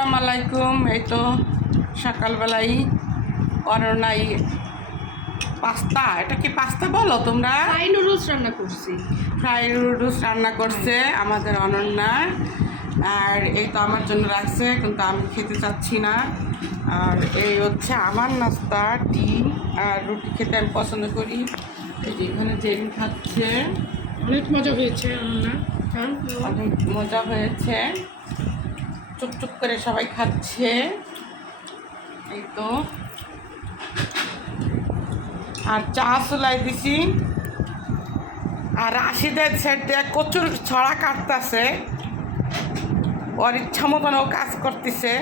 আসসালামু আলাইকুম। এই তো সকালবেলাই অনন্যাই পাস্তা, এটা কি পাস্তা বলো তোমরা? ফ্রাই নুডলস রান্না করছি। ফ্রাই নুডলস রান্না করছে আমাদের অনন্যা। আর এই তো আমার জন্য রাখছে, কিন্তু আমি খেতে চাচ্ছি না। আর এই হচ্ছে আমার নাস্তা, ডিম আর রুটি খেতে আমি পছন্দ করি। এই যে এখানে জেন খাচ্ছে, অনেক মজা হয়েছে অনন্যা। অনেক মজা হয়েছে, চুপচুপ করে সবাই খাচ্ছে। এই তো আর চা চুলাই দিছি। আর রাশিদের সেট দিয়ে কচুর ছড়া কাটতেছে, ওর ইচ্ছা মতন ও কাজ করতেছে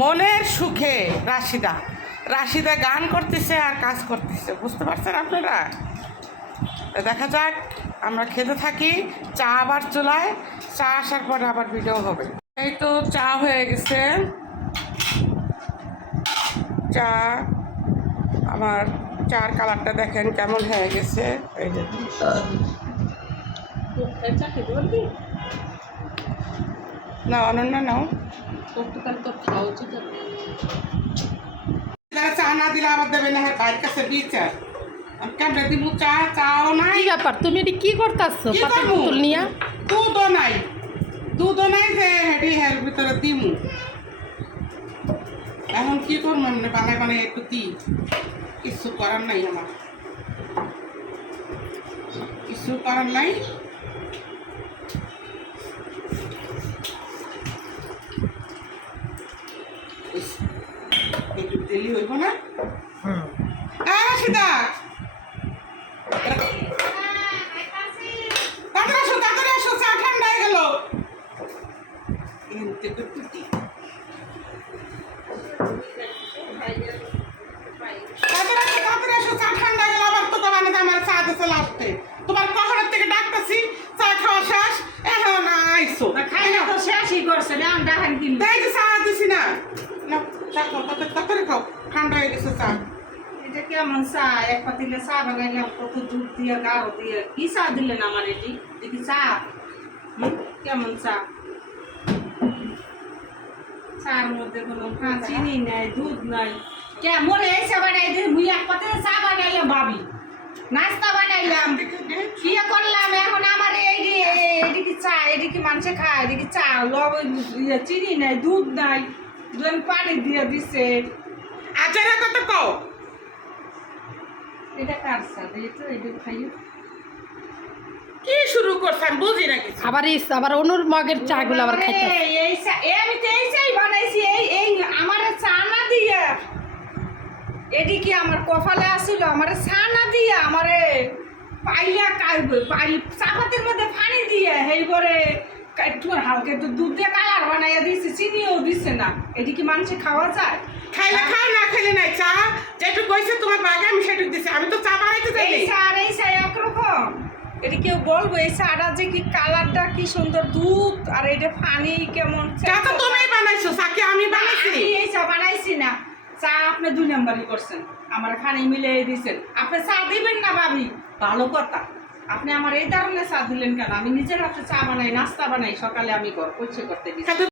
মনের সুখে। রাশিদা গান করতেছে আর কাজ করতেছে, বুঝতে পারছেন আপনারা? দেখা যাক, আমরা খেতে থাকি। চা আবার চুলায়, চা আসার পরে আবার ভিডিও হবে। এই তো চা হয়ে গেছে, চা আমার চার কালারটা দেখেন কেমন হয়ে গেছে। এই যে না অনন্যা নাও, চা না দিলে আবার দেবে না, বাইরের কাছে বিচার কেমন দিব। চা চাও নাই। কি ব্যাপার, তুমি এটি কি করতেছো? কি পাতা করবো? পুতুল নিয়া দুধও নাই যে হেডি হের ভিতরে দিমু। এখন কি করবো? মানে বানায় বানায় একটু দিই, কিছু করার নাই আমার, কিছু করার নাই। একটু দিলি হইব না? সীতা তাড়াতাড়ি আসো, চা ঠান্ডা হয়ে গেল। তাড়াতাড়ি আসো, চা ঠান্ডা হয়ে গেল। আবার তো মানে আমার চা দিতে লাস্টে তোমার কখনের থেকে ডাকতেছি, চা খাওয়া শেষ, এখন আইসো। শেষই করছে না, দেখেন কি তাই তো চা দিছি না, চা খাও, তাড়াতাড়ি খাও, ঠান্ডা হয়ে গেছে চা। এটা কেমন চা? এক পাতিলে চা বানাইলাম, কত দুধ দিয়ে গাঢ় দিয়ে। কি চা দিলেন আমার? এটি দেখি চা কেমন চা? চার মধ্যে কোনো চিনি নাই, দুধ নাই। কেমন এই চা বানাই দিয়ে মুই এক পাতিলে চা বানাইলাম, ভাবি নাস্তা বানাইলাম, কি করলাম এখন? আমার এদিকে চা, এদিকে মানুষে খায়, এদিকে চা লবণ চিনি নাই, দুধ নাই, দুধ পানি দিয়ে দিছে। আচ্ছা কত কও? এটা কার চা? এটা এটা খাইও। কি শুরু করছেন বুঝি না কিছু। আবার অনুর মগের চা গুলো আবার খাইতে। এই চা আমি তো এই চাই বানাইছি। এই আমার চা না দিয়া, এদিকে আমার কপালে আসিল, আমার চা না দিয়া আমারে চাপাতির মধ্যে পানি দিয়ে হেই করে একটু হালকা একটু দুধ দিয়ে কালার বানাইয়া দিচ্ছে, চিনিও দিচ্ছে না। এদিকে মানুষে খাওয়া যায়? খাইলে খাও, না খাইলে নাই। চা যেটুকু কইছে তোমার বাগে আমি সেটুকু দিছি, আমি তো চা বানাইতে চাই। এই চা একরকম। এটা কেউ বলবো এই চাটা যে কি কালারটা কি সুন্দর, দুধ আর এটা পানি কেমন। চা তো তুমি বানাইছো, চা কি আমি বানাইছি? এই চা বানাইছি না, চা আপনি 2 নাম্বারই করছেন, আমার পানি মিলিয়ে দিয়েছেন। আপনি চা দিবেন না ভাবি, ভালো কথা। আপনি আমার এই ধরনের চা দিলেন কেন? আমি নিজের হাতে চা বানাই, নাস্তা বানাই, সকালে আমি ঘর পরিষ্কার করতে দিই।